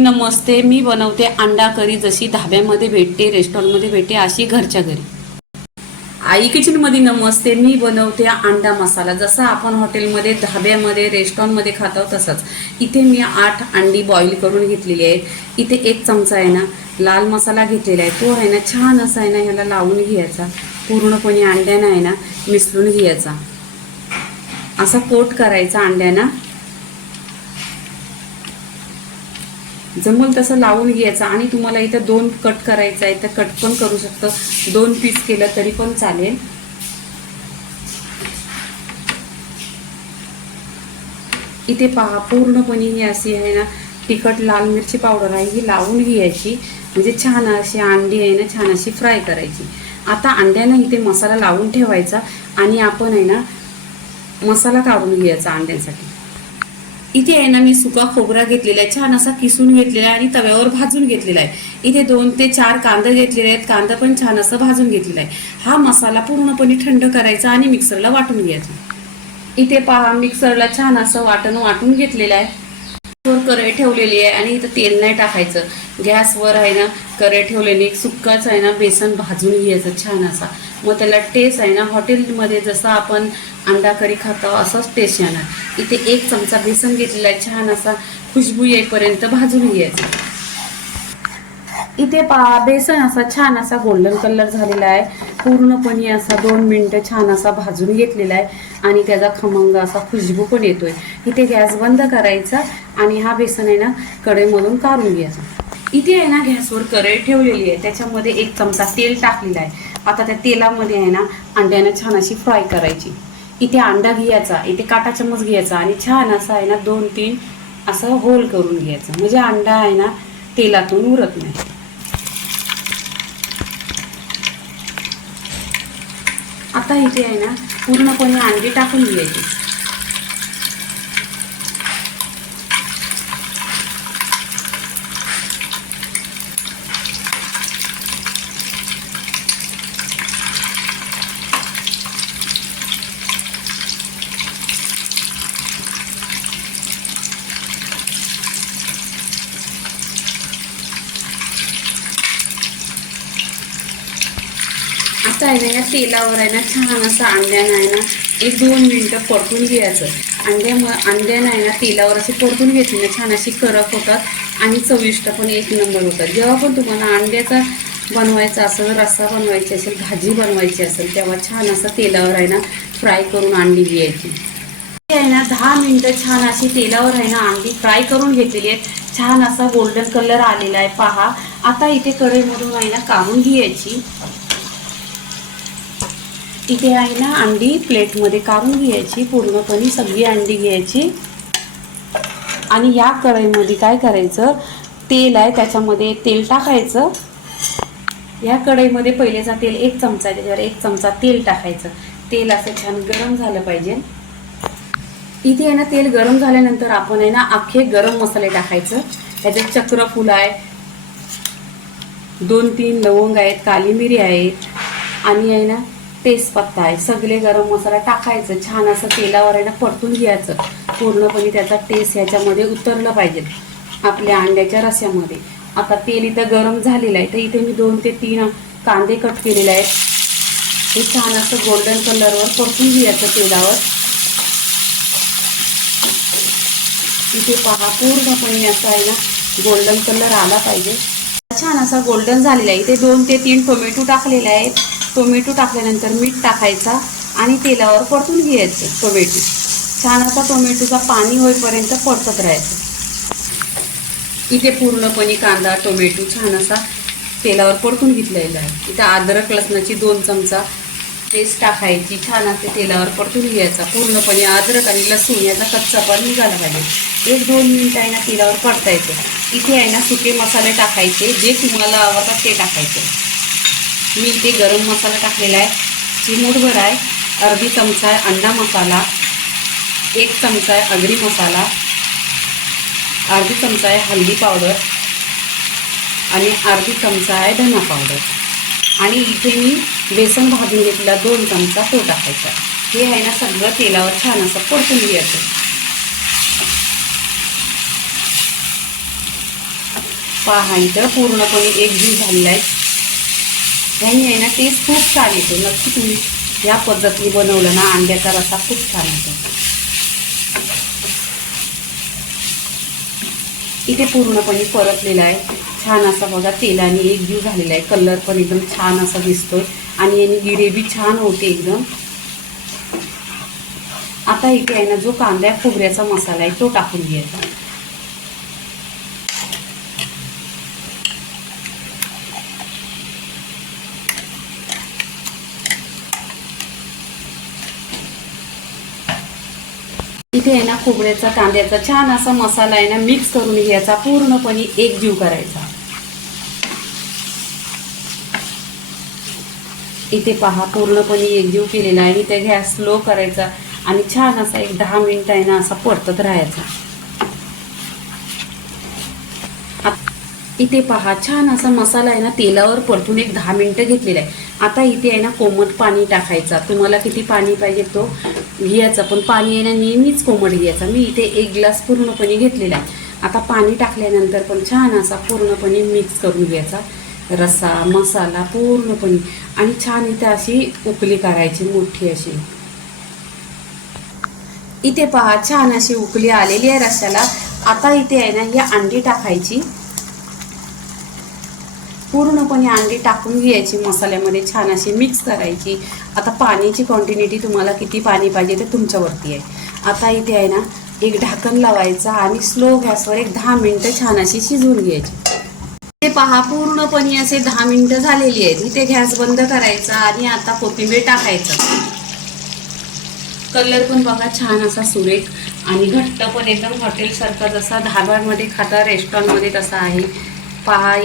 नमस्ते, मी बनवते अंडा करी जशी धाब्यामध्ये भेटते, रेस्टॉरंटमध्ये भेटते अशी घरच्या घरी. आई किचन मध्ये नमस्ते, मी बनवते अंडा मसाला जसा आपण हॉटेलमध्ये, धाब्यामध्ये, रेस्टॉरंटमध्ये खातो तसंच. इथे मी 8 अंडी बॉईल करून घेतलेली आहेत. इथे 1 चमचा आहे ना लाल मसाला घेतलेला आहे, तो आहे ना छान असा आहे ना ह्याला लावून घ्यायचा, पूर्णपणे अंड्यानं आहे ना मिसळून घ्यायचा, असा कोट करायचा अंड्यानं, जमल तसं लावून घ्यायचं. आणि तुम्हाला इथं 2 कट करायचं आहे तर कट पण करू शकतो, 2 पीस केलं तरी पण चालेल. इथे पहा पूर्णपणे ही अशी आहे ना तिखट लाल मिरची पावडर आहे, ही लावून घ्यायची, म्हणजे छान अशी अंडी आहे ना छान अशी फ्राय करायची. आता अंड्यानं इथे मसाला लावून ठेवायचा आणि आपण आहे ना मसाला काढून घ्यायचा अंड्यांसाठी. इथे आहे ना मी सुका खोबरा घेतलेला आहे, छान असा किसून घेतलेला आहे आणि तव्यावर भाजून घेतलेला आहे. इथे 2 ते 4 कांदे घेतलेले आहेत, कांदा पण छान असं भाजून घेतलेला आहे. हा मसाला पूर्णपणे थंड करायचा आणि मिक्सरला वाटून घ्यायचा. इथे पहा मिक्सरला छान असं वाटून घेतलेलं आहे. वर कढई ठेवलेली आहे आणि इथं तेल नाही टाकायचं, गॅसवर आहे ना कढई ठेवलेली, सुक्काच आहे ना बेसन भाजून घ्यायचं छान असा, मग त्याला टेस्ट आहे ना हॉटेलमध्ये जसं आपण अंडा करी खातो असंच टेस्ट येणार. इथे 1 चमचा बेसन घेतलेला आहे, छान असा खुशबू येईपर्यंत भाजून घ्यायचं. इथे पहा बेसन असा छान असा गोल्डन कलर झालेला आहे, पूर्णपणे असा 2 मिनिटं छान असा भाजून घेतलेला आहे आणि त्याचा खमंग असा खुशबू पण येतोय. इथे गॅस बंद करायचा आणि हा बेसन आहे ना कढईमधून काढून घ्यायचा. इथे आहे ना गॅसवर कढई ठेवलेली आहे, त्याच्यामध्ये 1 चमचा तेल टाकलेला आहे. आता त्या तेलामध्ये आहे ना अंड्यानं छान अशी फ्राय करायची. इथे अंडा घ्यायचा, इथे काटा चमच घ्यायचा आणि छान असा आहे ना 2-3 असं होल करून घ्यायचं, म्हणजे अंडा आहे ना तेलातून उरत नाही. आता इथे आहे ना पूर्णपणे अंडी टाकून घ्यायची. आता आहे ना या तेलावर आहे ना छान असं अंड्यानं आहे ना 1-2 मिनिटं परतून घ्यायचं. अंड्यानं आहे ना तेलावर असे परतून घेतली ना छान अशी करप होतात आणि चविष्ट पण 1 नंबर होतात. जेव्हा पण तुम्हाला अंड्याचा बनवायचा असेल, रस्सा बनवायची असेल, भाजी बनवायची असेल, तेव्हा छान असं तेलावर आहे ना फ्राय करून अंडी घ्यायची. आहे ना 10 मिनिटं छान अशी तेलावर आहे ना अंडी फ्राय करून घेतलेली आहेत, छान असा गोल्डन कलर आलेला आहे पहा. आता इथे कढईमधून आहे ना काढून घ्यायची. इथे आहे ना अंडी प्लेटमध्ये काढून घ्यायची, पूर्णपणे सगळी अंडी घ्यायची आणि या कढईमध्ये काय करायचं, तेल आहे त्याच्यामध्ये तेल टाकायचं. या कढईमध्ये पहिलेचा तेल 1 चमचा, त्याच्यावर 1 चमचा तेल टाकायचं. तेल असं छान गरम झालं पाहिजे. इथे आहे ना तेल गरम झाल्यानंतर आपण आहे ना अख्खे गरम मसाले टाकायचं. त्याच्यात चक्रफूल आहे, 2-3 लवंग आहेत, काली मिरी आहेत आणि आहे ना तेजपत्ता आहे, सगळे गरम मसाला टाकायचं. छान असं तेलावर आहे ना परतून घ्यायचं, पूर्णपणे त्याचा टेस्ट ह्याच्यामध्ये उतरलं पाहिजे आपल्या अंड्याच्या रस्स्यामध्ये. आता तेल इथं गरम झालेलं आहे, तर इथे मी 2 ते 3 कांदे कट केलेले आहेत. हे छान असं गोल्डन कलरवर परतून घ्यायचं तेलावर. इथे पहा पूर्णपणे असं आहे ना गोल्डन कलर आला पाहिजे, छान असा गोल्डन झालेला आहे. इथे 2 ते 3 टोमॅटो टाकलेले आहेत. टोमॅटो टाकल्यानंतर मीठ टाकायचा आणि तेलावर परतून घ्यायचं. टोमॅटो छान असा टोमॅटोचा पाणी होईपर्यंत परतत राहायचं. इथे पूर्णपणे कांदा टोमॅटो छान असा तेलावर परतून घेतलेला आहे. इथे अद्रक लसणाची 2 चमचा पेस्ट टाकायची, छान असे तेलावर परतून घ्यायचा. पूर्णपणे अद्रक आणि लसूण याचा कच्चापण निघाला पाहिजे. 1-2 मिनिटं आहे ना तेलावर परतायचं. इथे आहे ना सुके मसाले टाकायचे, जे तुम्हाला आवडतात ते टाकायचे. मी इथे गरम मसाला टाकलेला आहे, चिमूटभर आहे. अर्धी चमचा आहे अंडा मसाला, 1 चमचा आहे आगरी मसाला, अर्धी चमचा आहे हल्दी पावडर, आणि अर्धी चमचा आहे धना पावडर. आणि इथे मी बेसन भाजून घेतला 2 चमचा, तो टाकायचा. हे आहे ना सगळं तेलावर छान असं परतून घ्यायचं. पहा इथं पूर्णपणे एकजीव झालेला आहे. ह्याने आहे ना टेस्ट खूप छान येतो. नक्की तुम्ही या पद्धतीने बनवलं ना अंड्याचा रस्सा खूप छान येतो. इथे पूर्णपणे परतलेला आहे. छान असा बघा तेलाने एकजीव झालेला आहे. कलर पण एकदम छान असा दिसतोय आणि याने गिरेवी छान होते एकदम. आता इथे आहे ना जो कांदा खोबऱ्याचा मसाला आहे तो टाकून घ्यायचा. इथे आहे ना खोबऱ्याचा कांद्याचा छान असा मसाला आहे ना मिक्स करून घ्यायचा, पूर्णपणे एकजीव करायचा. इथे पहा पूर्णपणे एकजीव केलेला आहे. इथे गॅस स्लो करायचा आणि छान असा एक 10 मिनिट आहे ना असा परतत राहायचा. इथे पहा छान असा मसाला आहे ना तेलावर परतून एक 10 मिनिटं घेतलेला आहे. आता इथे आहे ना कोमट पाणी टाकायचा. तुम्हाला किती पाणी पाहिजे तो घ्यायचा, पण पाणी आहे ना नेहमीच कोमट घ्यायचा. मी इथे 1 ग्लास पूर्णपणे घेतलेला आहे. आता पाणी टाकल्यानंतर पण छान असा पूर्णपणे मिक्स करून घ्यायचा रस्सा मसाला पूर्णपणे. आणि छान इथे अशी उकळी करायची मोठी अशी. इथे पहा छान अशी उकळी आलेली आहे रस्स्याला. आता इथे आहे ना ही अंडी टाकायची. पूर्णपणे अंडी टाकून घ्यायची मसाल्यामध्ये, छान अशी मिक्स करायची. आता पाण्याची क्वांटिटी तुम्हाला किती पाणी पाहिजे ते तुमच्यावरती आहे. आता इथे आहे ना एक ढाकण लावायचा आणि स्लो गॅसवर एक 10 मिनिटं छान अशी शिजवून घ्यायची. ते पहा पूर्णपणे असे 10 मिनिटं झालेली आहेत. इथे गॅस बंद करायचा आणि आता कोथिंबीर टाकायचं. कलर पण बघा छान असा सुरेख आणि घट्ट पण एकदम हॉटेलसारखा जसा धाब्यामध्ये खाता रेस्टॉरंटमध्ये तसा आहे. पहा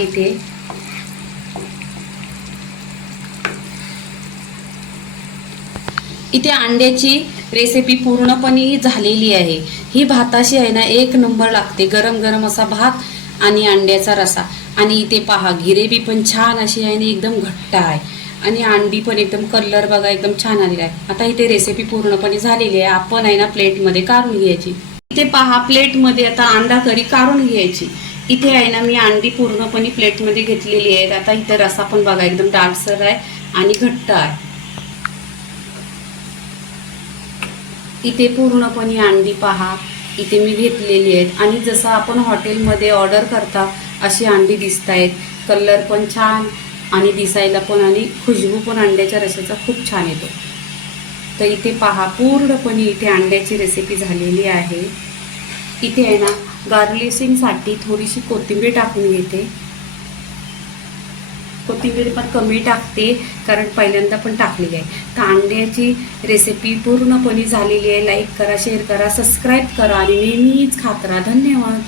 इथे अंड्याची रेसिपी पूर्णपणे झालेली आहे. ही भाताशी आहे ना 1 नंबर लागते. गरम गरम असा भात आणि अंड्याचा रसा. आणि इथे पहा गिरेवी पण छान अशी आहे आणि एकदम घट्ट आहे. आणि अंडी पण एकदम कलर बघा एकदम छान आलेला आहे. आता इथे रेसिपी पूर्णपणे झालेली आहे. आपण आहे ना प्लेटमध्ये काढून घ्यायची. इथे पहा प्लेटमध्ये आता अंडा करी काढून घ्यायची. इथे आहे ना मी अंडी पूर्णपणे प्लेटमध्ये घेतलेली आहेत. आता इथे रसा पण बघा एकदम दाटसर आहे आणि घट्ट आहे. इथे पूर्णपणे अंडी पहा इथे मी घेतलेली आहेत. आणि जसं आपण हॉटेलमध्ये ऑर्डर करता अशी अंडी दिसत आहेत. कलर पण छान आणि दिसायला पण आणि खुशबू पण अंड्याच्या रशाचा खूप छान येतो. तर इथे पहा पूर्णपणे इथे अंड्याची रेसिपी झालेली आहे. इथे आहे ना गार्निशिंगसाठी थोडीशी कोथिंबीर टाकून घेते. कोथिंबीर पण कमी टाकते कारण पहिल्यांदा पण टाकलेली आहे. तर अंड्याची रेसिपी पूर्णपणे झालेली आहे. लाईक करा, शेअर करा, सबस्क्राईब करा आणि नेहमीच खात राहा. धन्यवाद.